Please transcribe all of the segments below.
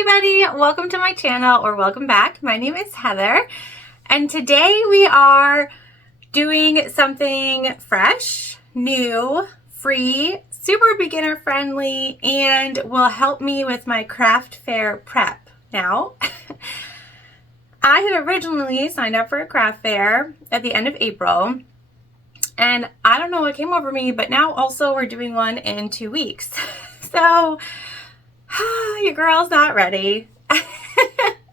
everybody, welcome to my channel, or welcome back. My name is Heather, and today we are doing something fresh, new, free, super beginner friendly, and will help me with my craft fair prep. Now, I had originally signed up for a craft fair at the end of April, and I don't know what came over me, but now also we're doing one in 2 weeks. So your girl's not ready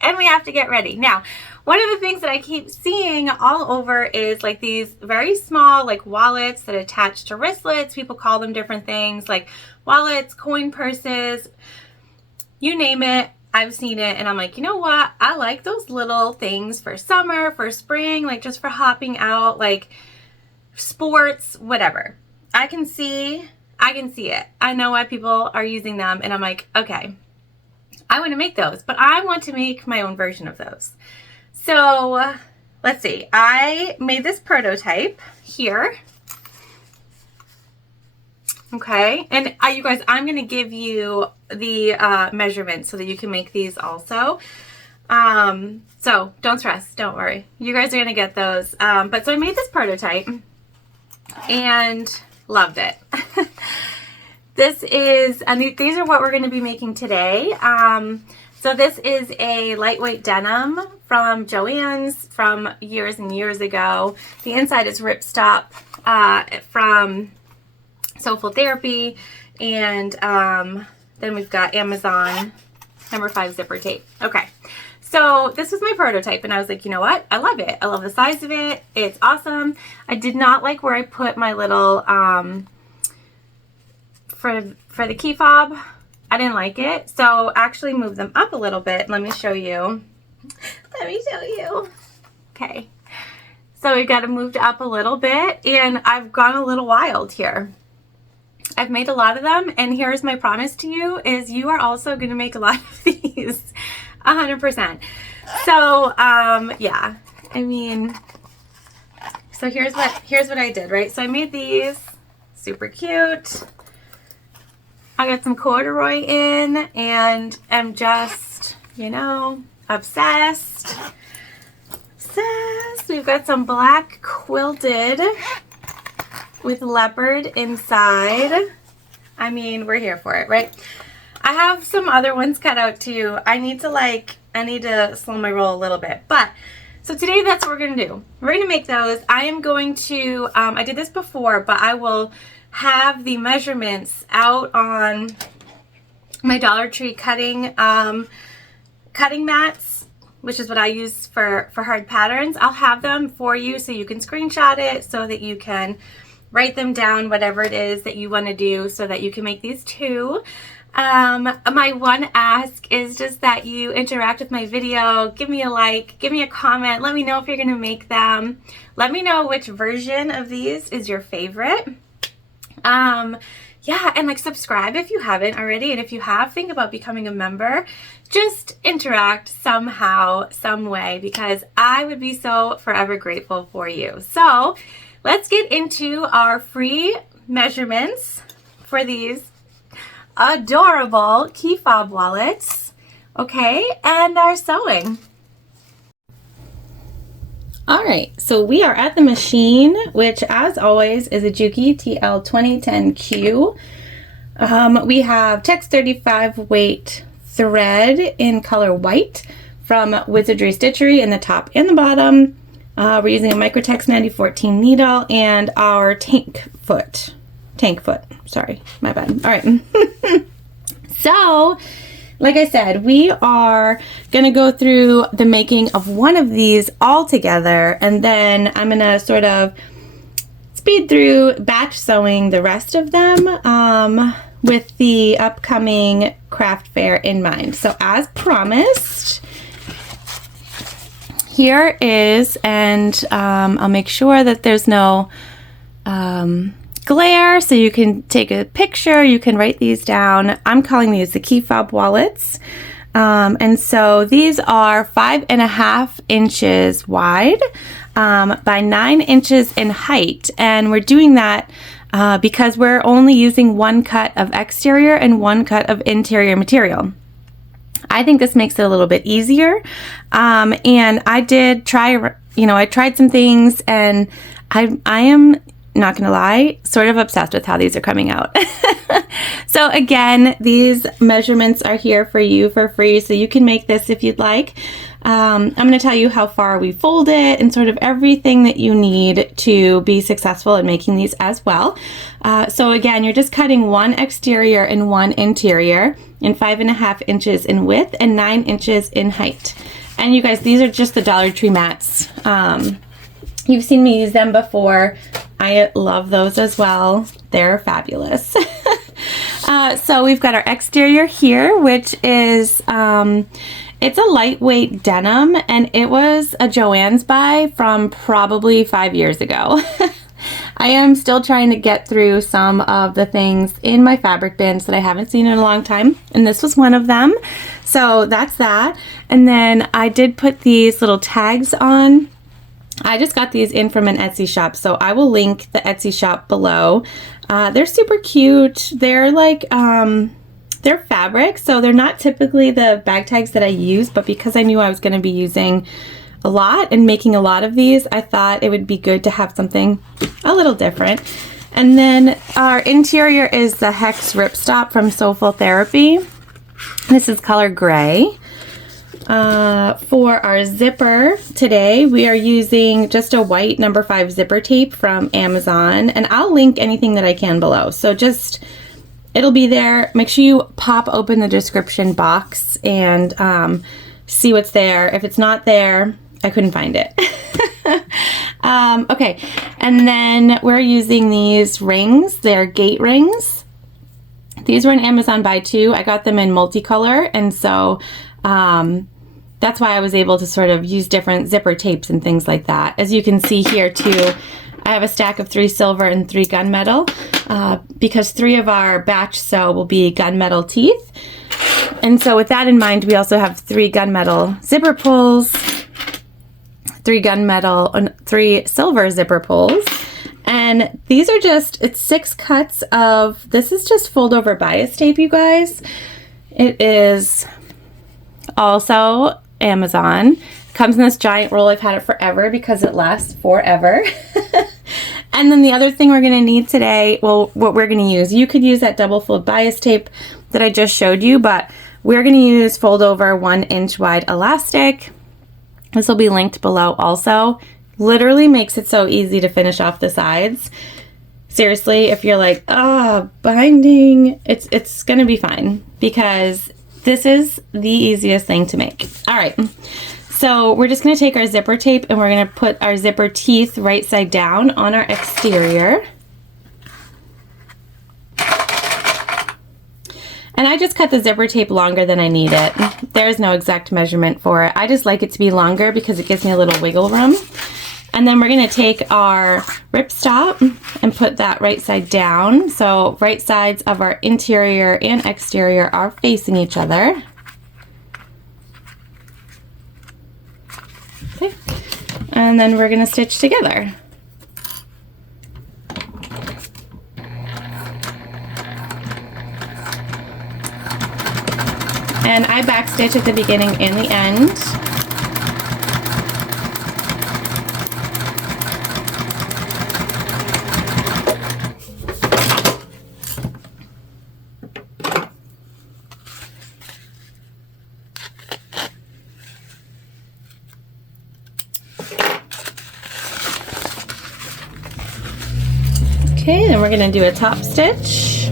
and we have to get ready. Now, one of the things that I keep seeing all over is like these very small like wallets that attach to wristlets. People call them different things like wallets, coin purses, you name it. I've seen it and I'm like, you know what? I like those little things for summer, for spring, like just for hopping out, like sports, whatever. I can see it. I know why people are using them, and I'm like, okay, I want to make those, but I want to make my own version of those. So let's see. I made this prototype here. Okay, and you guys, I'm going to give you the measurements so that you can make these also. So don't stress, don't worry. You guys are going to get those. But so I made this prototype and loved it. These are what we're going to be making today. So this is a lightweight denim from Joann's from years and years ago. The inside is ripstop from Soulful Therapy, and then we've got Amazon number 5 zipper tape. Okay. So this was my prototype, and I was like, you know what? I love it. I love the size of it. It's awesome. I did not like where I put my little, for the key fob, I didn't like it. So actually move them up a little bit. Let me show you. Okay. So we got it moved up a little bit, and I've gone a little wild here. I've made a lot of them, and here's my promise to you is you are also going to make a lot of these. 100%. So, yeah, I mean, so here's what I did, right? So I made these super cute. I got some corduroy in, and I'm just, you know, obsessed. We've got some black quilted with leopard inside. I mean, we're here for it, right? I have some other ones cut out too. I need to slow my roll a little bit. But, so today that's what we're going to do. We're going to make those. I am going to, I did this before, but I will have the measurements out on my Dollar Tree cutting mats, which is what I use for hard patterns. I'll have them for you so you can screenshot it so that you can write them down, whatever it is that you want to do so that you can make these too. My one ask is just that you interact with my video, give me a like, give me a comment, let me know if you're going to make them. Let me know which version of these is your favorite. Yeah, and like subscribe if you haven't already, and if you have, think about becoming a member. Just interact somehow, some way, because I would be so forever grateful for you. So let's get into our free measurements for these adorable key fob wallets, okay, and our sewing. All right, so we are at the machine, which as always is a Juki TL 2010Q. We have Tex 35 weight thread in color white from Wizardry Stitchery in the top and the bottom. We're using a Microtex 9014 needle and our tank foot, sorry, my bad. All right. So, like I said, we are going to go through the making of one of these all together, and then I'm going to sort of speed through batch sewing the rest of them with the upcoming craft fair in mind. So as promised, here is, and I'll make sure that there's no glare so you can take a picture, you can write these down. I'm calling these the Key Fob wallets. And so these are 5.5 inches wide by 9 inches in height. And we're doing that because we're only using one cut of exterior and one cut of interior material. I think this makes it a little bit easier. And I did try, I tried some things, and I am not gonna lie, sort of obsessed with how these are coming out. So again, these measurements are here for you for free, so you can make this if you'd like. I'm gonna tell you how far we fold it and sort of everything that you need to be successful in making these as well. So again, you're just cutting one exterior and one interior in 5.5 inches in width and 9 inches in height. And you guys, these are just the Dollar Tree mats. You've seen me use them before. I love those as well. They're fabulous. So we've got our exterior here, which is, it's a lightweight denim, and it was a Joann's buy from probably 5 years ago. I am still trying to get through some of the things in my fabric bins that I haven't seen in a long time, and this was one of them. So that's that. And then I did put these little tags on. I just got these in from an Etsy shop, so I will link the Etsy shop below. They're super cute. They're like, they're fabric, so they're not typically the bag tags that I use, but because I knew I was going to be using a lot and making a lot of these, I thought it would be good to have something a little different. And then our interior is the Hex Ripstop from Soulful Therapy. This is color gray. For our zipper today, we are using just a white number 5 zipper tape from Amazon, and I'll link anything that I can below. So just, it'll be there. Make sure you pop open the description box and see what's there. If it's not there, I couldn't find it. Okay, and then we're using these rings. They're gate rings. These were an Amazon buy too. I got them in multicolor, and so that's why I was able to sort of use different zipper tapes and things like that. As you can see here too, I have a stack of 3 silver and 3 gunmetal because 3 of our batch sew will be gunmetal teeth. And so with that in mind, we also have 3 gunmetal zipper pulls, 3 gunmetal, and 3 silver zipper pulls. And these are just, it's 6 cuts of, this is just fold over bias tape, you guys. It is also Amazon. Comes in this giant roll. I've had it forever because it lasts forever. And then the other thing we're going to need today, well, what we're going to use, you could use that double fold bias tape that I just showed you, but we're going to use fold over 1 inch wide elastic. This will be linked below also. Literally makes it so easy to finish off the sides. Seriously, if you're like, oh, binding, it's going to be fine because this is the easiest thing to make. All right. So we're just going to take our zipper tape and we're going to put our zipper teeth right side down on our exterior. And I just cut the zipper tape longer than I need it. There's no exact measurement for it. I just like it to be longer because it gives me a little wiggle room. And then we're going to take our ripstop and put that right side down. So right sides of our interior and exterior are facing each other. Okay. And then we're going to stitch together. And I backstitch at the beginning and the end. Okay, then we're going to do a top stitch.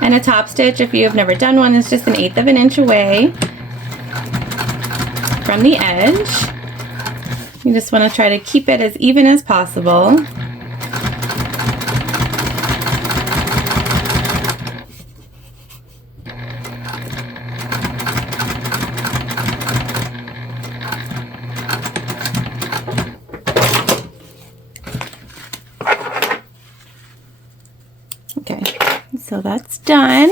And a top stitch, if you have never done one, is just 1/8 of an inch away from the edge. You just want to try to keep it as even as possible. Okay, so that's done.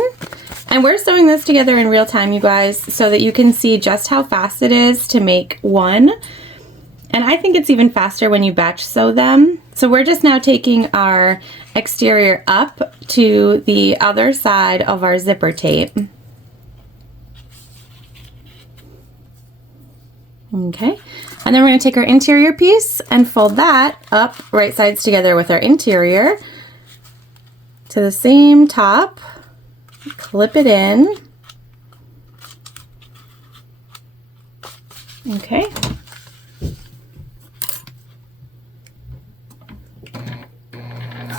And we're sewing this together in real time, you guys, so that you can see just how fast it is to make one. And I think it's even faster when you batch sew them. So we're just now taking our exterior up to the other side of our zipper tape. Okay, and then we're going to take our interior piece and fold that up right sides together with our interior to the same top, clip it in. Okay.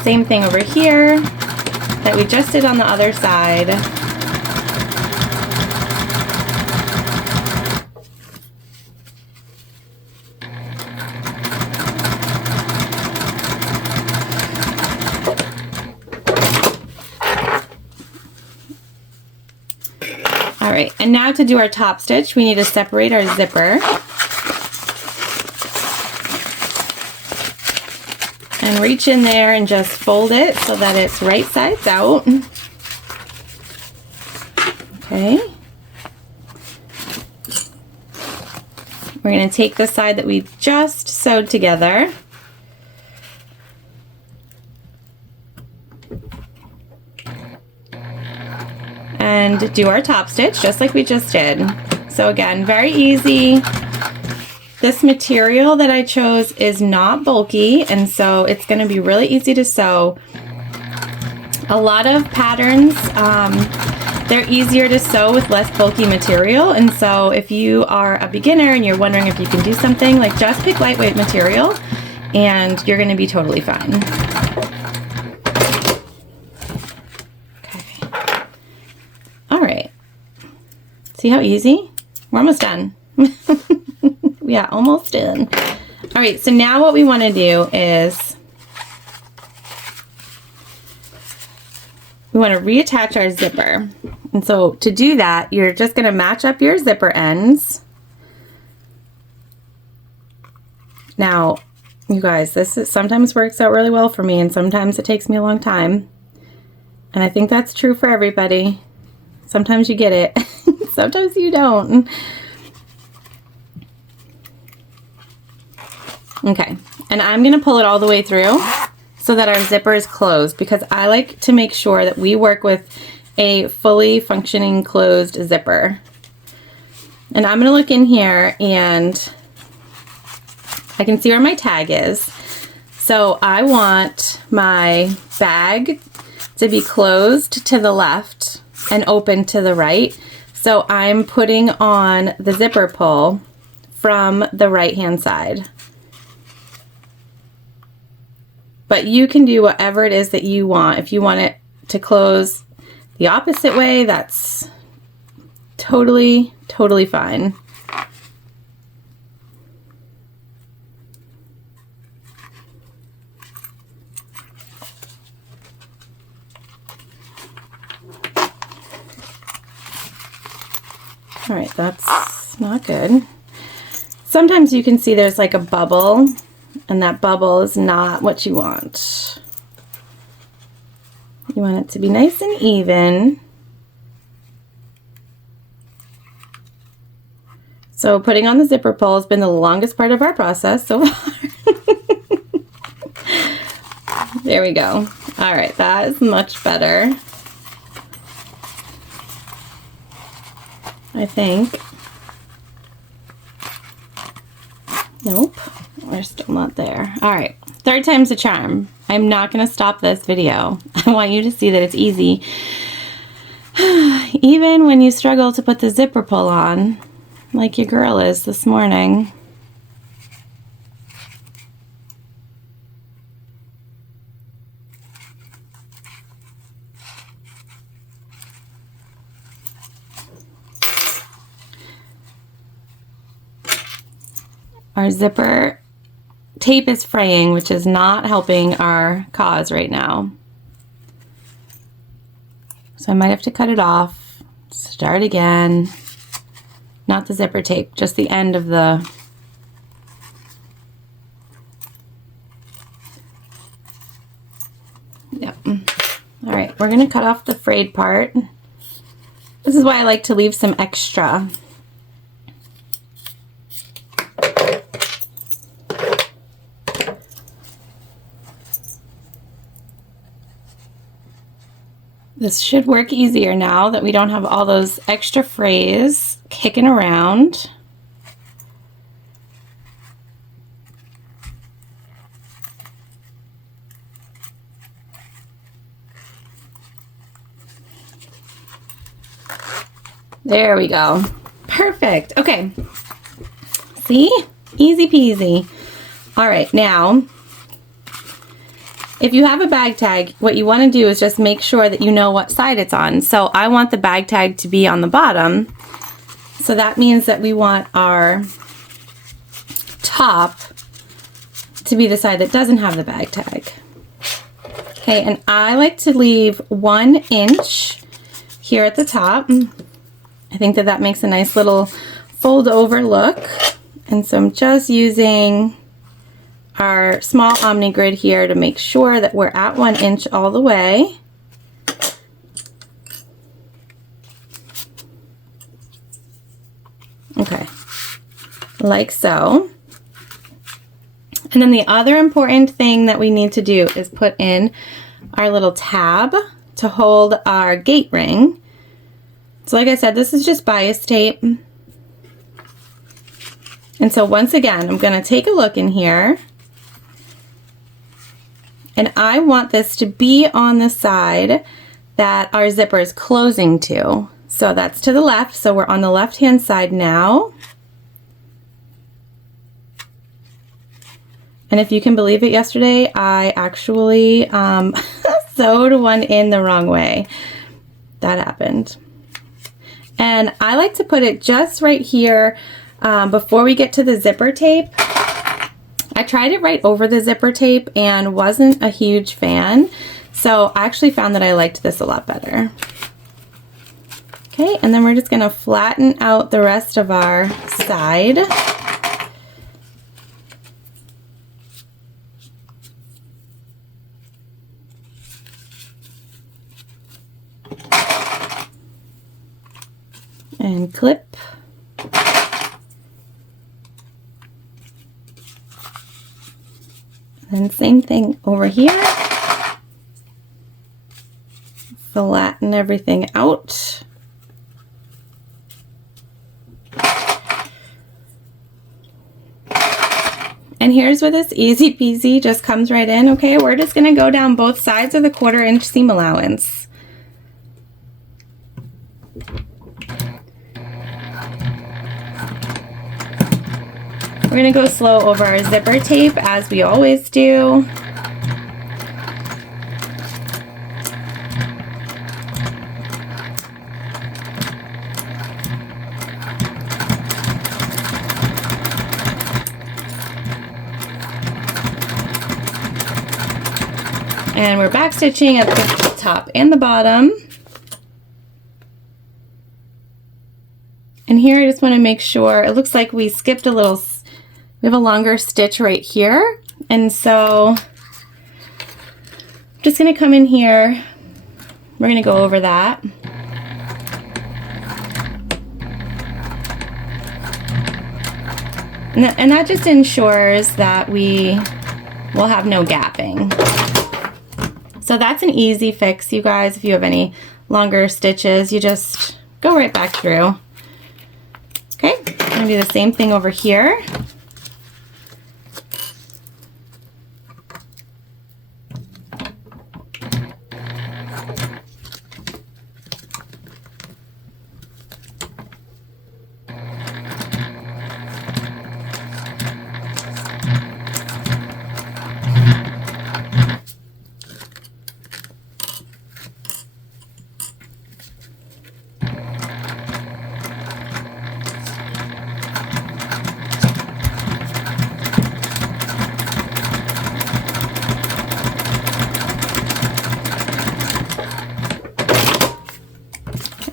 Same thing over here that we just did on the other side. All right, and now to do our top stitch, we need to separate our zipper. And reach in there and just fold it so that it's right sides out. Okay. We're going to take the side that we just sewed together. And do our top stitch just like we just did. So again, very easy. This material that I chose is not bulky, and so it's going to be really easy to sew. A lot of patterns, they're easier to sew with less bulky material, and so if you are a beginner and you're wondering if you can do something, like just pick lightweight material and you're going to be totally fine. Okay. All right. See how easy? We're almost done. Yeah, almost done. All right, so now what we want to do is we want to reattach our zipper. And so to do that, you're just going to match up your zipper ends. Now, you guys, sometimes works out really well for me, and sometimes it takes me a long time. And I think that's true for everybody. Sometimes you get it, sometimes you don't. Okay, and I'm going to pull it all the way through so that our zipper is closed, because I like to make sure that we work with a fully functioning closed zipper. And I'm going to look in here and I can see where my tag is. So I want my bag to be closed to the left and open to the right. So I'm putting on the zipper pull from the right hand side. But you can do whatever it is that you want. If you want it to close the opposite way, that's totally, totally fine. All right, that's not good. Sometimes you can see there's like a bubble, and that bubble is not what you want. You want it to be nice and even. So putting on the zipper pull has been the longest part of our process so far. There we go. All right, that is much better, I think. Nope, we're still not there. All right, third time's a charm. I'm not going to stop this video. I want you to see that it's easy. Even when you struggle to put the zipper pull on, like your girl is this morning. Our zipper tape is fraying, which is not helping our cause right now. So I might have to cut it off, start again. Not the zipper tape, just the end of the... Yep. All right, we're gonna cut off the frayed part. This is why I like to leave some extra. This should work easier now that we don't have all those extra frays kicking around. There we go. Perfect. Okay. See? Easy peasy. All right, now, if you have a bag tag, what you want to do is just make sure that you know what side it's on. So I want the bag tag to be on the bottom. So that means that we want our top to be the side that doesn't have the bag tag. Okay, and I like to leave 1 inch here at the top. I think that that makes a nice little fold over look. And so I'm just using our small Omni grid here to make sure that we're at 1 inch all the way. Okay, like so. And then the other important thing that we need to do is put in our little tab to hold our gate ring. So like I said, this is just bias tape. And so once again, I'm going to take a look in here. And I want this to be on the side that our zipper is closing to. So that's to the left. So we're on the left-hand side now. And if you can believe it, yesterday I actually sewed one in the wrong way. That happened. And I like to put it just right here before we get to the zipper tape. I tried it right over the zipper tape and wasn't a huge fan. So I actually found that I liked this a lot better. Okay, and then we're just gonna flatten out the rest of our side. And clip. And same thing over here. Flatten everything out. And here's where this easy peasy just comes right in. Okay, we're just gonna go down both sides of the 1/4 inch seam allowance. We're going to go slow over our zipper tape as we always do. And we're back stitching at the top and the bottom. And here I just want to make sure, it looks like we skipped a little. We have a longer stitch right here, and so I'm just going to come in here. We're going to go over that. And that just ensures that we will have no gapping. So that's an easy fix, you guys. If you have any longer stitches, you just go right back through. Okay, I'm going to do the same thing over here.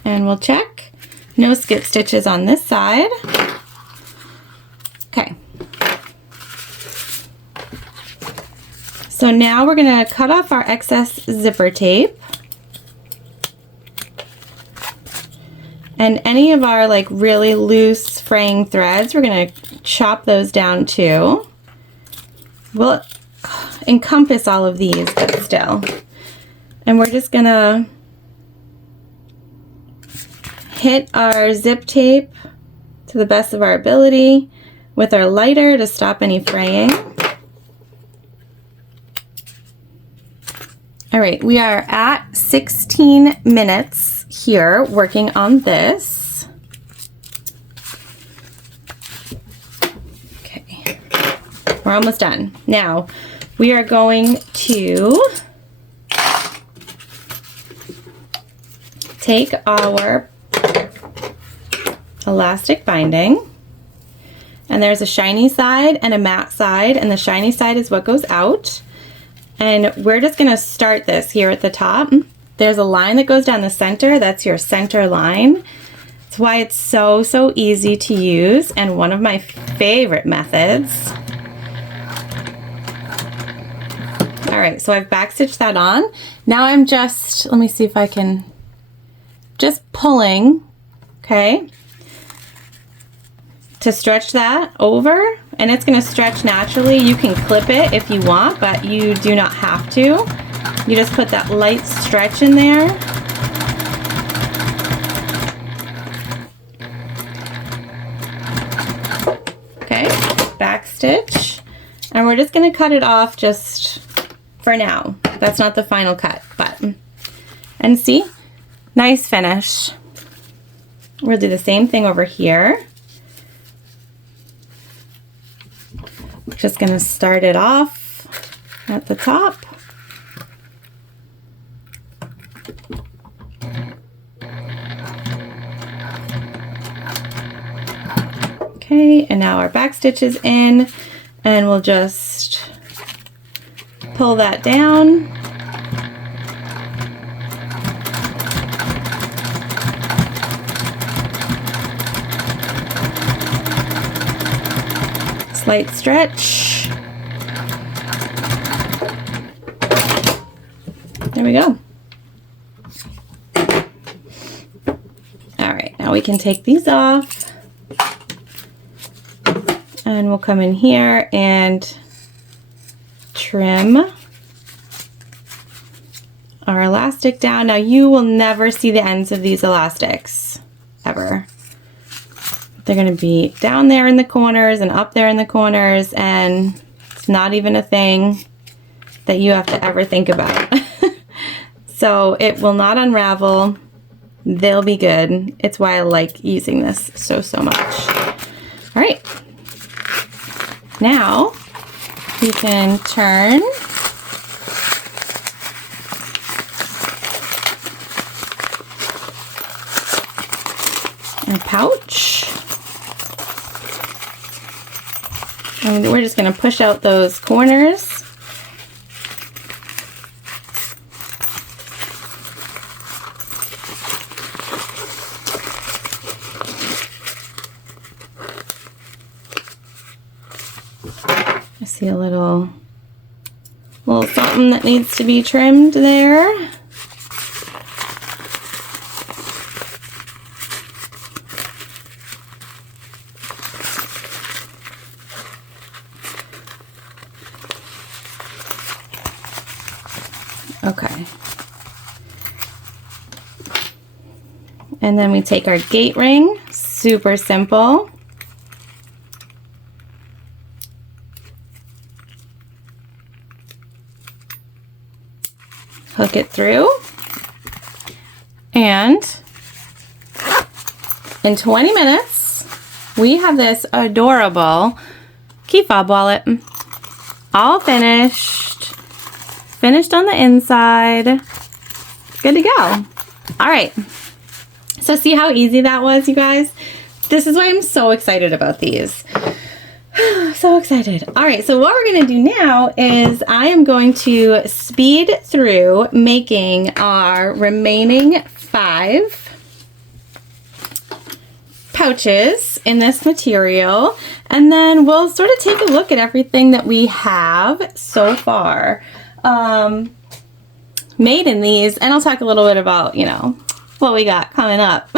And we'll check. No skip stitches on this side. Okay. So now we're going to cut off our excess zipper tape. And any of our like really loose fraying threads, we're going to chop those down too. We'll encompass all of these, but still. And we're just going to hit our zip tape to the best of our ability with our lighter to stop any fraying. All right, we are at 16 minutes here working on this. Okay, we're almost done. Now, we are going to take our elastic binding, and there's a shiny side and a matte side, and the shiny side is what goes out. And we're just gonna start this here at the top. There's a line that goes down the center. That's your center line. That's why it's so, so easy to use and one of my favorite methods. All right, so I've backstitched that on. Now I'm just, let me see if I can, just pulling, okay, to stretch that over, and it's gonna stretch naturally. You can clip it if you want, but you do not have to. You just put that light stretch in there. Okay, back stitch, and we're just gonna cut it off just for now. That's not the final cut, but, and see, nice finish. We'll do the same thing over here. Just gonna start it off at the top. Okay, and now our back stitch is in, and we'll just pull that down. Slight stretch. There we go. All right, now we can take these off, and we'll come in here and trim our elastic down. Now you will never see the ends of these elastics, ever. They're going to be down there in the corners and up there in the corners, and it's not even a thing that you have to ever think about. So it will not unravel. They'll be good. It's why I like using this so, so much. All right. Now we can turn our pouch. And we're just going to push out those corners. I see a little something that needs to be trimmed there. Okay. And then we take our gate ring, super simple. Hook it through. And in 20 minutes, we have this adorable key fob wallet. All finished. Finished on the inside. Good to go. All right. So see how easy that was, you guys? This is why I'm so excited about these. So excited. All right, so what we're gonna do now is I am going to speed through making our remaining 5 pouches in this material, and then we'll sort of take a look at everything that we have so far made in these, and I'll talk a little bit about, you know, what we got coming up.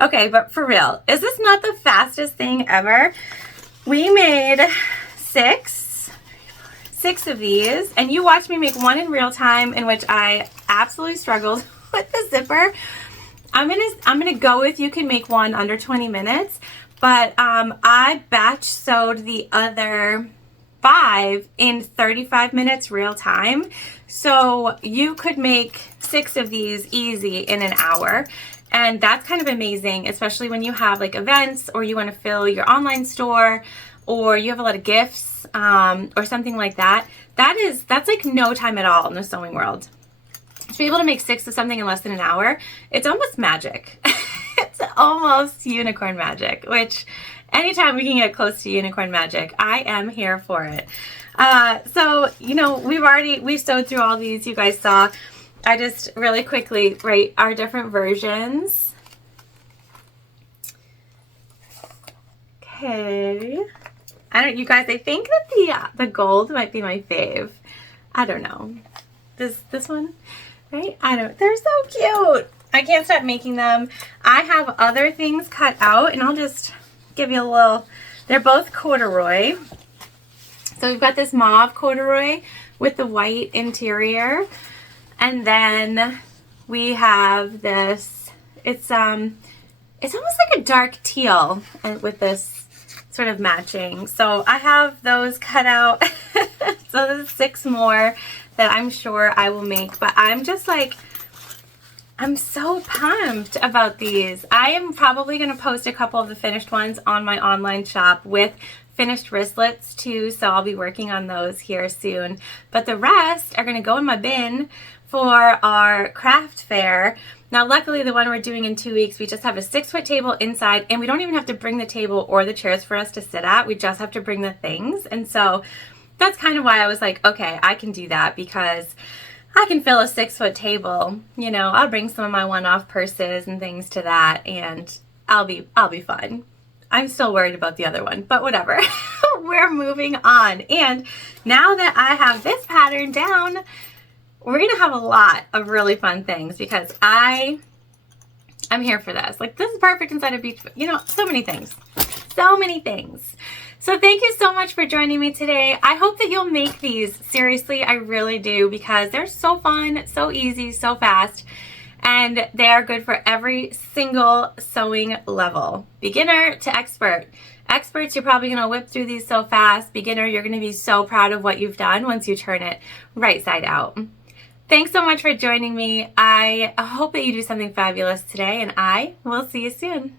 Okay, but for real, is this not the fastest thing ever? We made six of these, and you watched me make one in real time in which I absolutely struggled with the zipper. I'm gonna go with you can make one under 20 minutes, but I batch sewed the other 5 in 35 minutes real time. So you could make 6 of these easy in an hour. And that's kind of amazing, especially when you have like events or you want to fill your online store or you have a lot of gifts or something like that. That's like no time at all in the sewing world. To be able to make 6 of something in less than an hour, it's almost magic. It's almost unicorn magic, which anytime we can get close to unicorn magic, I am here for it. So, you know, we've sewed through all these, you guys saw. I just really quickly write our different versions. Okay. You guys, I think that the gold might be my fave. I don't know. This one, right? They're so cute. I can't stop making them. I have other things cut out, and I'll just give you a little, they're both corduroy. So we've got this mauve corduroy with the white interior. And then we have this, it's almost like a dark teal and with this sort of matching. So I have those cut out. So there's 6 more that I'm sure I will make, but I'm just like, I'm so pumped about these. I am probably going to post a couple of the finished ones on my online shop with finished wristlets too, so I'll be working on those here soon. But the rest are going to go in my bin for our craft fair. Now luckily the one we're doing in 2 weeks, we just have a 6-foot table inside, and we don't even have to bring the table or the chairs for us to sit at. We just have to bring the things. And so that's kind of why I was like, okay, I can do that because I can fill a 6-foot table. You know, I'll bring some of my one-off purses and things to that, and I'll be fine. I'm still worried about the other one, but whatever. We're moving on. And now that I have this pattern down, we're gonna have a lot of really fun things because I'm here for this. Like, this is perfect inside a beach, you know, so many things. So many things. So thank you so much for joining me today. I hope that you'll make these. Seriously, I really do, because they're so fun, so easy, so fast, and they are good for every single sewing level. Beginner to expert. Experts, you're probably gonna whip through these so fast. Beginner, you're gonna be so proud of what you've done once you turn it right side out. Thanks so much for joining me. I hope that you do something fabulous today, and I will see you soon.